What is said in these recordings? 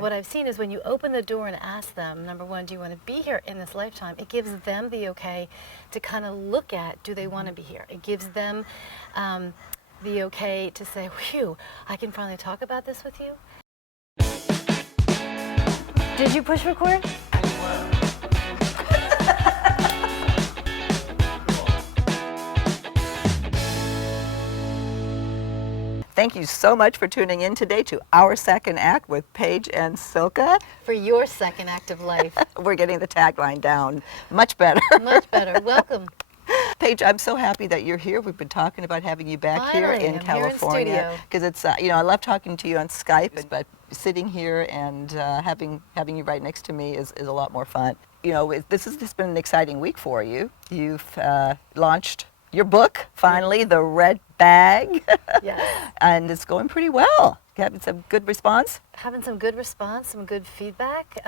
What I've seen is when you open the door and ask them, number one, do you want to be here in this lifetime? It gives them the okay to kind of look at, do they want to be here? It gives them the okay to say, whew, I can finally talk about this with you. Did you push record? Thank you so much for tuning in today to our second act with Paige and Silka. For your second act of life. We're getting the tagline down much better. Much better. Welcome. Paige, I'm so happy that you're here. We've been talking about having you back Finally, here in California. Because it's, I love talking to you on Skype, but sitting here and having you right next to me is a lot more fun. You know, this has been an exciting week for you. You've launched your book, finally, The Red Bag. Yes. And it's going pretty well. Having some good response? Having some good response, some good feedback,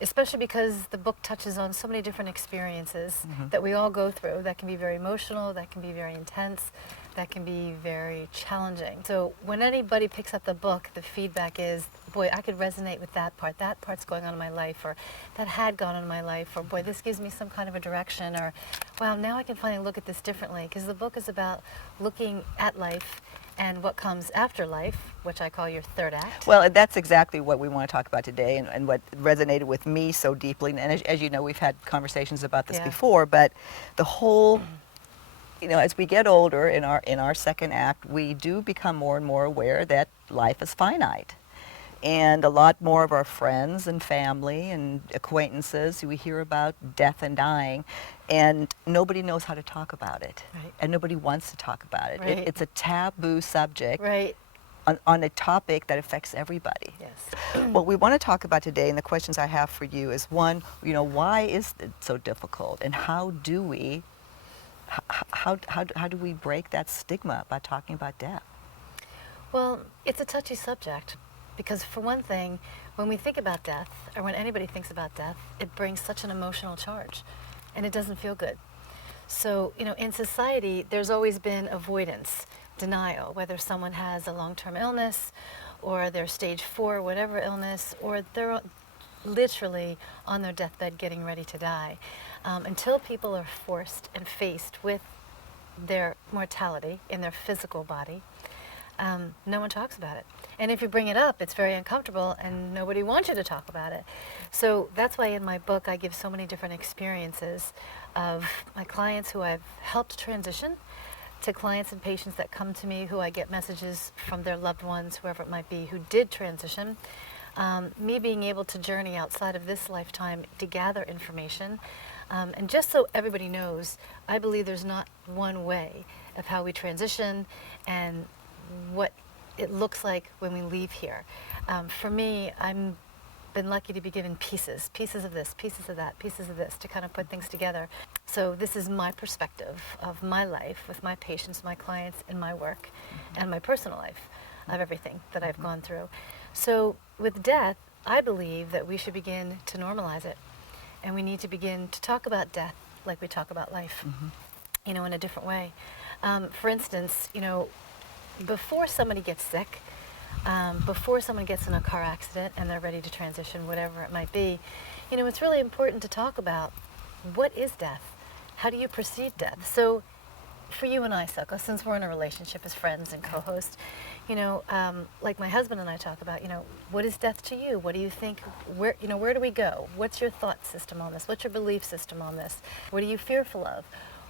especially because the book touches on so many different experiences that we all go through. That can be very emotional, that can be very intense, that can be very challenging. So when anybody picks up the book, the feedback is, boy, I could resonate with that part. That part's going on in my life, or that had gone on in my life, or boy, this gives me some kind of a direction, or wow, now I can finally look at this differently. Because the book is about looking at life and what comes after life, which I call your third act. Well, that's exactly what we want to talk about today, and what resonated with me so deeply. And as you know, we've had conversations about this before, but the whole, you know, as we get older in our second act, we do become more and more aware that life is finite. And a lot more of our friends and family and acquaintances, we hear about death and dying, and nobody knows how to talk about it. Right. And nobody wants to talk about it. Right. It's a taboo subject. Right. On a topic that affects everybody. Yes. What we want to talk about today, and the questions I have for you, is one, you know, why is it so difficult, and how do we break that stigma by talking about death? Well, it's a touchy subject because, for one thing, when we think about death, or when anybody thinks about death, it brings such an emotional charge, and it doesn't feel good. So, you know, in society, there's always been avoidance denial, whether someone has a long-term illness, or they're stage 4, whatever illness, or they're literally on their deathbed getting ready to die. Until people are forced and faced with their mortality in their physical body, no one talks about it. And if you bring it up, it's very uncomfortable and nobody wants you to talk about it. So that's why in my book I give so many different experiences of my clients who I've helped transition, to clients and patients that come to me who I get messages from their loved ones, whoever it might be, who did transition. Me being able to journey outside of this lifetime to gather information. And just so everybody knows, I believe there's not one way of how we transition and what it looks like when we leave here. For me, I've been lucky to be given pieces of this, pieces of that, pieces of this, to kind of put things together. So this is my perspective of my life with my patients, my clients, and my work, and my personal life of everything that I've gone through. So with death, I believe that we should begin to normalize it, and we need to begin to talk about death like we talk about life, you know, in a different way. For instance, you know, before somebody gets sick, before someone gets in a car accident and they're ready to transition, whatever it might be, you know, it's really important to talk about what is death? How do you perceive death? So for you and I, Silka, since we're in a relationship as friends and co-hosts, you know, like my husband and I talk about, you know, what is death to you? What do you think? Where do we go? What's your thought system on this? What's your belief system on this? What are you fearful of?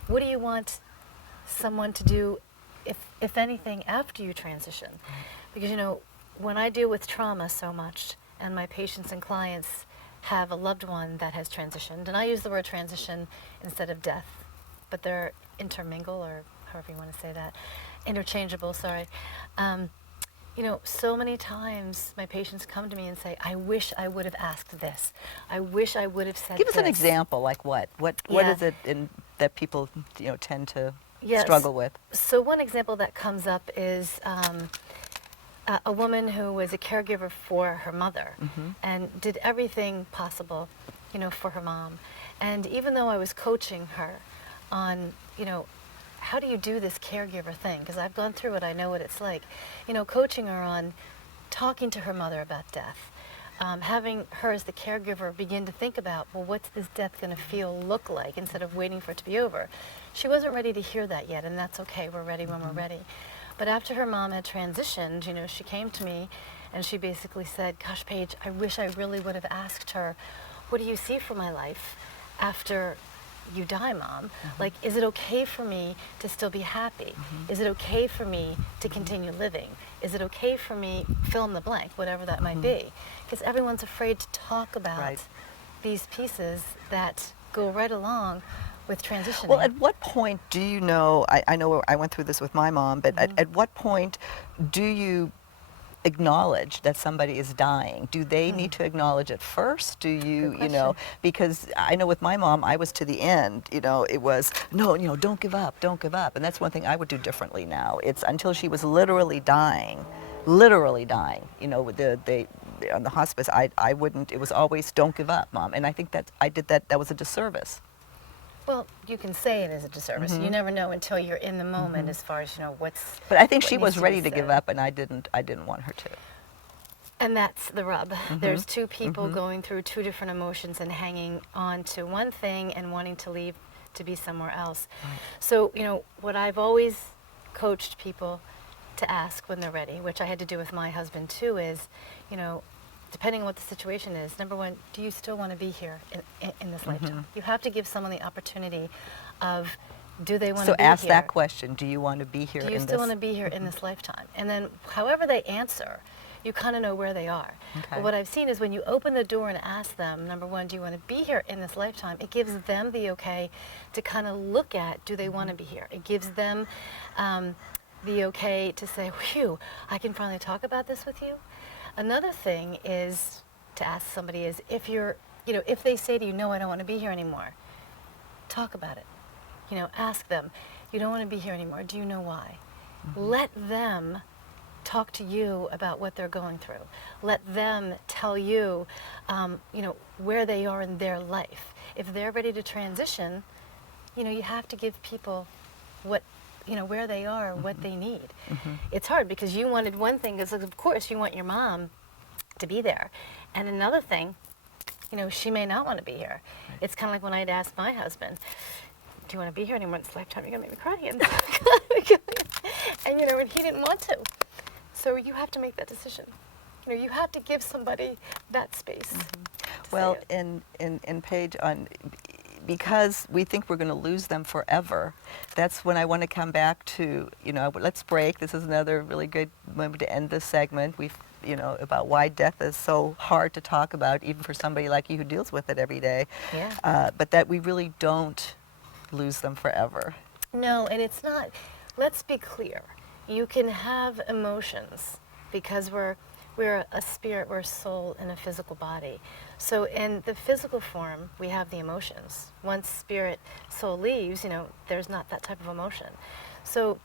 What do you want someone to do, if anything, after you transition? Because, you know, when I deal with trauma so much, and my patients and clients have a loved one that has transitioned, and I use the word transition instead of death, but they're intermingle, or however you want to say that, interchangeable, sorry. You know, so many times my patients come to me and say, I wish I would have asked this. I wish I would have said this. Give us an example, like what? What is it that people, you know, tend to struggle with? So one example that comes up is a woman who was a caregiver for her mother and did everything possible, you know, for her mom. And even though I was coaching her on, you know, how do you do this caregiver thing? Because I've gone through it, I know what it's like. You know, coaching her on talking to her mother about death, having her as the caregiver begin to think about, well, what's this death going to look like, instead of waiting for it to be over. She wasn't ready to hear that yet, and that's okay. We're ready when we're ready. But after her mom had transitioned, you know, she came to me and she basically said, gosh, Paige, I wish I really would have asked her, what do you see for my life after you die, Mom? Like, is it okay for me to still be happy? Is it okay for me to continue living? Is it okay for me, fill in the blank, whatever that might be? Because everyone's afraid to talk about these pieces that go right along with transitioning. Well, at what point do you know, I know I went through this with my mom, but at what point do you acknowledge that somebody is dying? Do they need to acknowledge it first? Do you, you know, because I know with my mom, I was to the end, you know, it was, no, you know, don't give up, don't give up. And that's one thing I would do differently now. It's until she was literally dying, you know, on the hospice, I wouldn't, it was always, don't give up, Mom. And I think that I did that was a disservice. Well, you can say it is a disservice. You never know until you're in the moment, as far as, you know, what's. But I think she was ready to give up, and I didn't want her to. And that's the rub. There's two people going through two different emotions and hanging on to one thing and wanting to leave to be somewhere else. So, you know, what I've always coached people to ask when they're ready, which I had to do with my husband too, is, you know, depending on what the situation is, number one, do you still want to be here in this lifetime? You have to give someone the opportunity of, do they want to be here? So ask that question, do you want to be here in this? Do you still want to be here in this lifetime? And then however they answer, you kind of know where they are. But what I've seen is when you open the door and ask them, number one, do you want to be here in this lifetime? It gives them the okay to kind of look at, do they want to be here? It gives them the okay to say, whew, I can finally talk about this with you. Another thing is to ask somebody is, if you're, you know, if they say to you, no, I don't want to be here anymore, talk about it. You know, ask them, you don't want to be here anymore. Do you know why? Let them talk to you about what they're going through. Let them tell you, you know, where they are in their life. If they're ready to transition, you know, you have to give people what, you know, where they are, what they need. It's hard because you wanted one thing, because of course you want your mom to be there. And another thing, you know, she may not want to be here. It's kind of like when I'd ask my husband, do you want to be here anymore in this lifetime? You're going to make me cry again. And, you know, and he didn't want to. So you have to make that decision. You know, you have to give somebody that space. Well, in Paige, because we think we're going to lose them forever, that's when I want to come back to, you know, let's break. This is another really good moment to end this segment. We've, you know, about why death is so hard to talk about, even for somebody like you who deals with it every day. But that we really don't lose them forever. No, and it's not. Let's be clear. You can have emotions because we're a spirit, we're a soul in a physical body. So in the physical form, we have the emotions. Once spirit, soul leaves, you know, there's not that type of emotion. So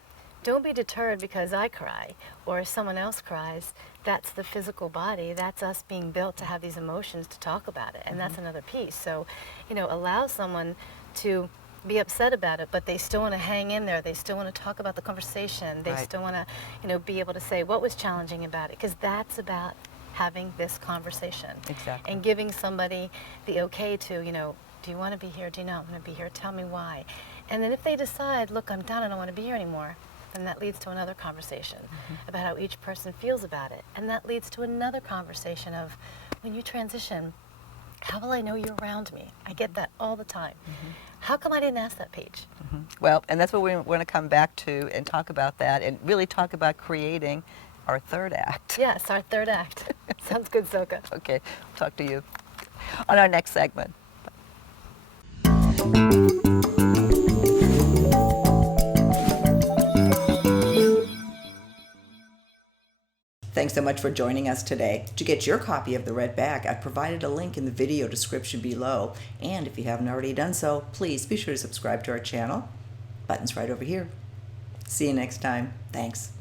don't be deterred because I cry or someone else cries. That's the physical body. That's us being built to have these emotions, to talk about it. And that's another piece. So, you know, allow someone to be upset about it, but they still want to hang in there. They still want to talk about the conversation. They still want to, you know, be able to say what was challenging about it, because that's about having this conversation. And giving somebody the okay to, you know, do you want to be here? Do you not want to be here? Tell me why. And then if they decide, look, I'm done, I don't want to be here anymore, then that leads to another conversation about how each person feels about it. And that leads to another conversation of, when you transition, how will I know you're around me? I get that all the time. How come I didn't ask that, Paige? Well, and that's what we want to come back to and talk about that, and really talk about creating our third act. Yes, our third act. Sounds good, Soka. Okay, talk to you on our next segment. Thanks so much for joining us today. To get your copy of The Red Bag, I've provided a link in the video description below. And if you haven't already done so, please be sure to subscribe to our channel. Button's right over here. See you next time. Thanks.